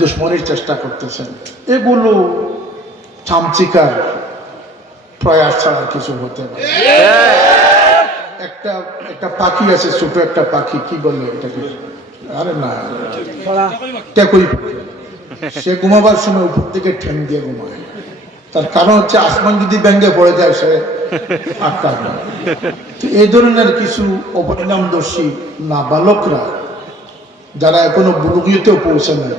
দুশ্মনীর চেষ্টা করতেছেন। এগুলো চামচিকার প্রয়াস ছাড়া কিছু হতে পারে। একটা পাখি আছে, ছোট একটা পাখি, কি বললো এটাকে, আরে না, টেকুই পাখি। সে ঘুমাবার সময় উপর দিকে ঠ্যাং দিয়ে ঘুমায়। তার কারণ হচ্ছে আসমান যদি ব্যাঙ্গে পড়ে যায় সে আটকা না। এই ধরনের কিছু অপরিণামদর্শী নাবালকরা যারা এখনো বুলুগিয়তেও পৌঁছে নাই,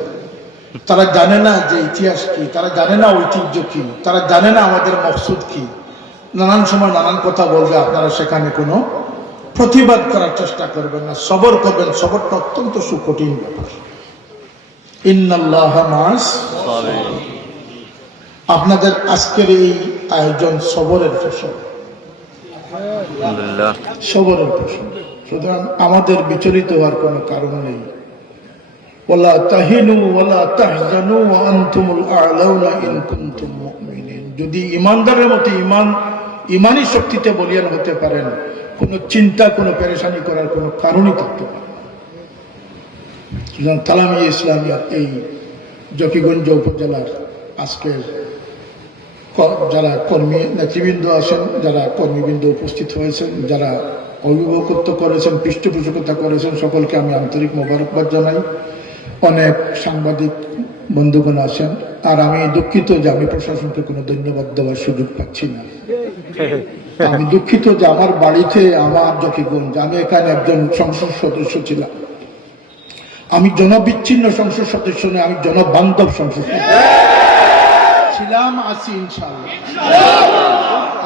তারা জানে না যে ইতিহাস কি, তারা জানে না ঐতিহ্য কি, তারা জানে না আমাদের মকসুদ কি। নানান সময় নানান কথা বলবে, আপনারা সেখানে কোনো প্রতিবাদ করার চেষ্টা করবেন না, সবর করবেন। সবরটা অত্যন্ত সুকঠিন ব্যাপার। ইন্নাল্লাহা মা'আস সাবিরিন। আপনাদের আজকের এই আয়োজন সবরের ফসল, আলহামদুলিল্লাহ, সবরের ফসল। সুতরাং আমাদের বিচলিত হওয়ার কোনো কারণ নেই। ওয়ালা তাহিনু ওয়ালা তাহজানু ওয়া আনতুমুল আ'লাউনা ইন কুনতুম মুমিনিন। যদি ইমানদারের মতো ইমানি শক্তিতে বলিয়ান হতে পারেন, কোনো চিন্তা, কোনো পেরেশানি করার কোনো কারণই থাকতে পারে না। সুতরাং তালামিয়া ইসলামিয়ার এই জকিগঞ্জ উপজেলার আজকের যারা কর্মী নেতৃবৃন্দ আছেন, যারা কর্মীবৃন্দ উপস্থিত হয়েছেন, যারা অভিভাবকত্ব করেছেন, পৃষ্ঠপোষকতা করেছেন, সকলকে আমি আন্তরিক মোবারকবাদ জানাই। অনেক সাংবাদিক বন্ধুগণ আছেন, আর আমি দুঃখিত যে আমি প্রশাসনকে কোনো ধন্যবাদ দেওয়ার সুযোগ পাচ্ছি না। আমি দুঃখিত যে আমার বাড়িতে, আমার জকিগঞ্জ, আমি এখানে একজন সংসদ সদস্য ছিলাম। আমি জনবিচ্ছিন্ন সংসদ সদস্য নয়, আমি জনবান্ধব সংসদ সদস্য ছিলাম, আছি ইনশাআল্লাহ।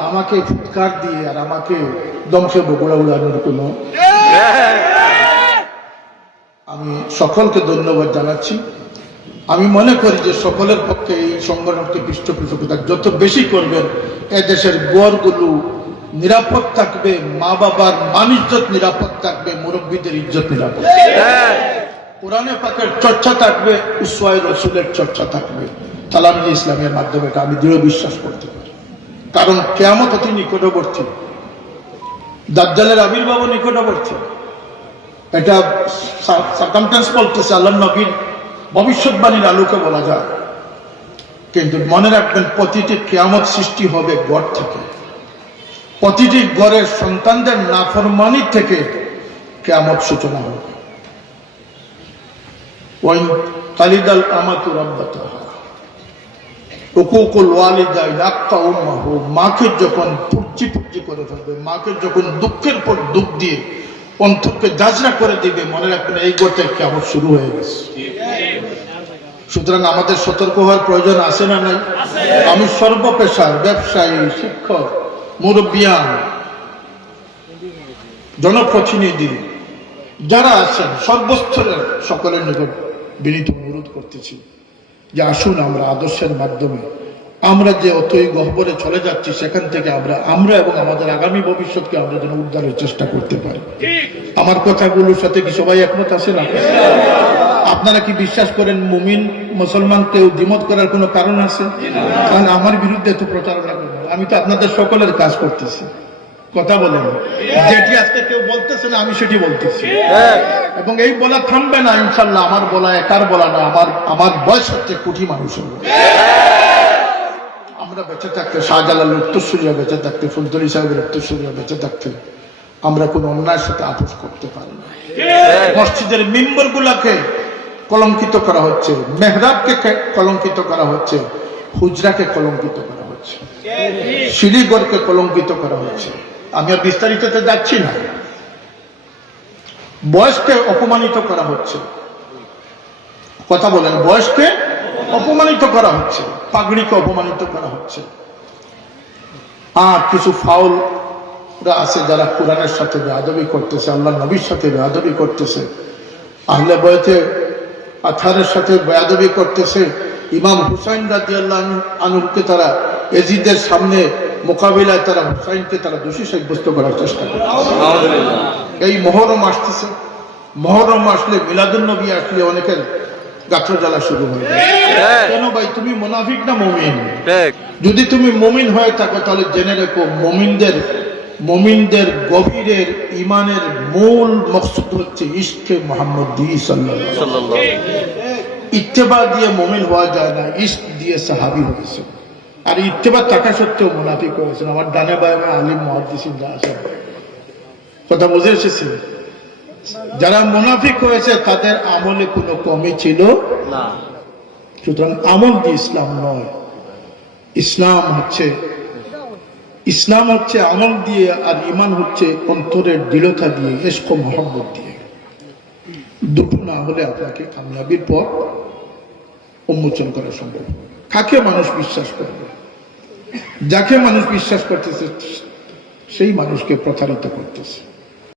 আমাকে ফুৎকার দিয়ে আর আমাকে দমসে বগুড়া উড়ানোর কোনো, আমি সকলকে ধন্যবাদ জানাচ্ছি। আমি মনে করি যে সকলের পক্ষে এই সংগঠনকে পৃষ্ঠপোষকতা যত বেশি করবেন, এদেশের গড়গুলো নিরাপদ থাকবে, মা বাবার মান ইজ্জত নিরাপদ থাকবে, মুরব্বীদের ইজ্জত নিরাপদ, কোরআনে পাকের চর্চা থাকবে, উসওয়ায়ে রাসূলের চর্চা থাকবে। তালামিয়া ইসলামের মাধ্যমে আমি দৃঢ় বিশ্বাস করতে পারি। কারণ কিয়ামত অতি নিকটবর্তী, দাজ্জালের আবির্ভাব নিকটবর্তী। এটা সার্কামস্ট্যান্স বলতেছে, আল্লাহর নবীর ভবিষ্যৎবাণীর আলোকে বলা যায়। কিন্তু মনে রাখবেন, প্রতিটি কিয়ামত সৃষ্টি হবে গড় থেকে, প্রতিটি গড়ের সন্তানদের নাফরমানি থেকে কিয়ামত সূচনা হবে। ওয়াইন তালিদাল আমাতু রাব্বাতাহা উকুকুল ওয়ালিদাইন আক্কা উম্মাহু। মাকে যখন পুচ্ছি করে ফেলবে, মাকে যখন দুঃখের পর দুঃখ দিয়ে অন্তরকে জাজরা করে দিবে, মনে রাখবেন এই গোটা কিয়ামত শুরু হয়ে গেছে। সুতরাং আমাদের সতর্ক হওয়ার প্রয়োজন আছে না নাই? আমি সর্বপেশার ব্যবসায়ী, শিক্ষক, মুরব্বিয়ান, জনপ্রতিনিধি যারা আছেন সর্বস্তরের সকলের নিকট বিনীত অনুরোধ করতেছি যে আসুন আমরা আদর্শের মাধ্যমে আমরা যে অতই গহ্বরে চলে যাচ্ছি, সেখান থেকে আমরা এবং আমাদের আগামী ভবিষ্যৎকে আমরা যেন উদ্ধারের চেষ্টা করতে পারি। আমার কথাগুলোর সাথে কি সবাই একমত আছে না? আপনারা কি বিশ্বাস করেন মুমিন মুসলমানকে দ্বিমত করার কোনো কারণ আছে? কারণ আমার বিরুদ্ধে তো প্রচারণা করবেন, আমি তো আপনাদের সকলের কাজ করতেছি। কথা বলেন, যেটি আজকে কেউ বলতেছে না, আমি সেটি বলতেছি, এবং এই বলা থামবে না ইনশাল্লাহ। আমার বলা একার বলা না, আমার বয়স হচ্ছে কোটি মানুষের। আমরা বেঁচে থাকতে, শাহজালালের উত্তরসূরিরা বেঁচে থাকতে, ফুলতলি সাহেবের উত্তরসূরিরা বেঁচে থাকতে আমরা কোনো অন্যায়ের সাথে আপোষ করতে পারি না। মসজিদের মিম্বর গুলাকে কলঙ্কিত করা হচ্ছে, মেহরাবকে কলঙ্কিত করা হচ্ছে, হুজরাকে কলঙ্কিত করা হচ্ছে, সিঁড়িঘরকে কলঙ্কিত করা হচ্ছে। আমি আর বিস্তারিততে যাচ্ছি না। বয়সকে অপমানিত করা হচ্ছে। কথা বলেন, বয়সকে অপমানিত করা হচ্ছে, পাগড়িকে অপমানিত করা হচ্ছে। আর কিছু ফাউল আছে যারা কোরআনের সাথে বেয়াদবি করতেছে, আল্লাহ নবীর সাথে বেয়াদবি করতেছে, আহলে বয়তে আথারের সাথে বেয়াদবি করতেছে। ইমাম হুসাইন রাদিয়াল্লাহু আনহুকে তারা এজিদের সামনে মোকাবিলায় তারা হুসাইনকে তারা দোষী সাব্যস্ত করার চেষ্টা করতেছে। এই মুহররম আসতেছে, মুহররম আসলে, মিলাদুন নবী আসলে অনেকের গাত্র জ্বালা শুরু হয়ে যায়। কেন ভাই, তুমি মুনাফিক না মুমিন? যদি তুমি মুমিন হয়ে থাকো তাহলে জেনে রেখো, মুমিনদের গভীরের ইমানের মূল মকসুদ হচ্ছে ইশকে মুহাম্মদী সাল্লাল্লাহু আলাইহি ওয়াসাল্লাম। ইত্তেবা দিয়ে মুমিন হওয়া যায় না, ইশক দিয়ে সাহাবী হয়েছে। আর ইত্তেবা থাকা সত্ত্বেও মুনাফিক হয়েছেন। আমার ডানে বায়ে আলিম মুহাদ্দিসিন যা আছেন, কথা বুঝে এসেছে। যারা মুনাফিক হয়েছে তাদের আমলে কোনো কমই ছিল না। সুতরাং আমল দিয়ে ইসলাম নয়, ইসলাম হচ্ছে আমল দিয়ে, আর ঈমান হচ্ছে অন্তরের দৃঢ়তা দিয়ে, ইশক ও মহব্বত দিয়ে। দুটো না হলে আপনাকে কামিয়াবির পথ উন্মোচন করা সম্ভব। কাকে মানুষ বিশ্বাস করবে? যাকে মানুষ বিশ্বাস করতেছে সেই মানুষকে প্রতারিত করতেছে।